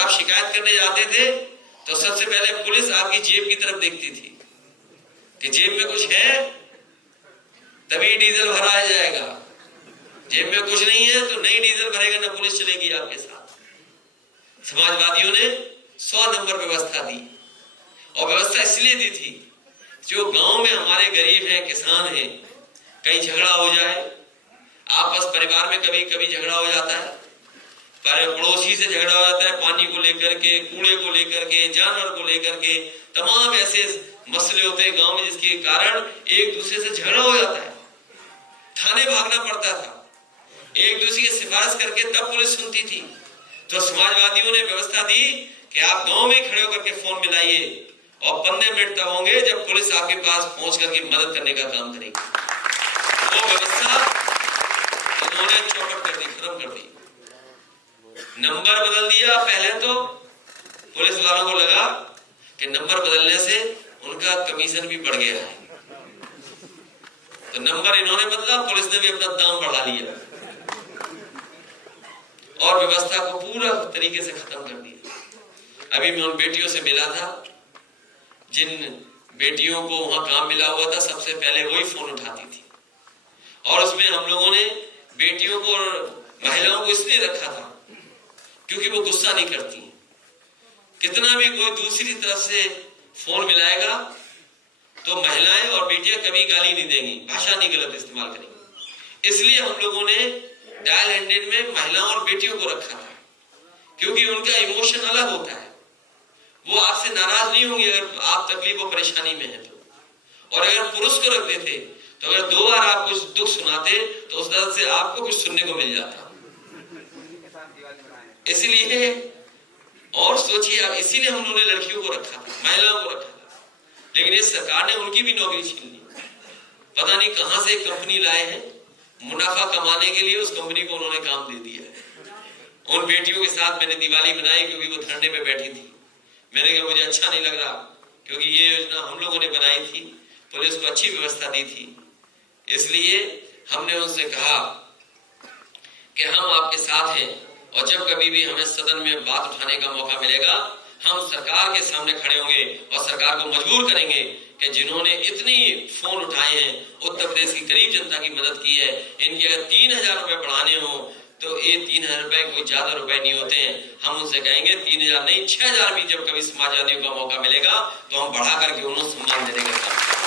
आप शिकायत करने जाते थे तो सबसे पहले पुलिस आपकी जेब की तरफ देखती थी कि जेब में कुछ है तभी डीजल भराया जाएगा, जेब में कुछ नहीं है तो नहीं डीजल भरेगा, ना पुलिस चलेगी आपके साथ। समाजवादियों ने 100 नंबर व्यवस्था दी, और व्यवस्था इसलिए दी थी जो गांव में हमारे गरीब हैं, किसान हैं, कहीं झगड़ा हो जाए, आपस परिवार में कभी कभी झगड़ा हो जाता है, पड़ोसी से झगड़ा हो जाता है, पानी को लेकर के, कूड़े को लेकर के, जानवर को लेकर के, तमाम ऐसे मसले होते हैं गांव में जिसके कारण एक दूसरे से झगड़ा हो जाता है, थाने भागना पड़ता था, एक दूसरे की सिफारिश करके तब पुलिस सुनती थी। तो समाजवादियों ने व्यवस्था दी कि आप गांव में खड़े होकर के फोन मिलाइए और 15 मिनट तक होंगे जब पुलिस आपके पास पहुंच करके मदद करने का काम करेगी। वो व्यवस्था इन्होंने चौपट कर दी, खत्म कर दी, नंबर बदल दिया। पहले तो पुलिस वालों को लगा कि नंबर बदलने से उनका कमीशन भी बढ़ गया है, तो नंबर इन्होंने बदला, पुलिस ने भी अपना दाम बढ़ा लिया और व्यवस्था को पूरा तरीके से खत्म कर दिया। अभी मैं उन बेटियों से मिला था जिन बेटियों को वहां काम मिला हुआ था, सबसे पहले वही फोन उठाती थी, और उसमें हम लोगों ने बेटियों को और महिलाओं को इसलिए रखा था क्योंकि वो गुस्सा नहीं करती, कितना भी कोई दूसरी तरफ से फोन मिलाएगा तो महिलाएं और बेटियां कभी गाली नहीं देंगी, भाषा नहीं गलत इस्तेमाल करेंगी। इसलिए हम लोगों ने डायल हंड्रेड में महिलाओं और बेटियों को रखा था, क्योंकि उनका इमोशन अलग होता है, वो आपसे नाराज नहीं होंगे अगर आप तकलीफ और परेशानी में हैं तो। और अगर पुरुष को रख देते तो अगर 2 बार आप कुछ दुख सुनाते तो उस तरह से आपको कुछ सुनने को मिल जाता। इसलिए और सोचिए आप, इसीलिए हम लोगों ने लड़कियों को रखा था, महिलाओं को रखा था, लेकिन इस सरकार ने उनकी भी नौकरी छीन ली। पता नहीं कहां से कंपनी लाए हैं, मुनाफा कमाने के लिए उस कंपनी को उन्होंने काम दे दिया है। उन बेटियों के साथ मैंने दिवाली मनाई क्योंकि वो धरने पे बैठी थी। मैंने कहा मुझे अच्छा नहीं लग रहा, क्योंकि ये योजना हम लोगों ने बनाई थी, पुलिस को अच्छी व्यवस्था दी थी, इसलिए हमने उनसे कहा कि हम आपके साथ हैं, और जब कभी भी हमें सदन में बात उठाने का मौका मिलेगा हम सरकार के सामने खड़े होंगे और सरकार को मजबूर करेंगे कि जिन्होंने इतनी फोन उठाए हैं, उत्तर प्रदेश की गरीब जनता की मदद की है, इनके अगर 3000 रुपए बढ़ाने हो तो ये 3000 रुपए कोई ज्यादा रुपए नहीं होते हैं। हम उनसे कहेंगे 3000 नहीं 6000 भी जब कभी समाजवादियों का मौका मिलेगा तो हम बढ़ा करके उन्हें सम्मान देने का काम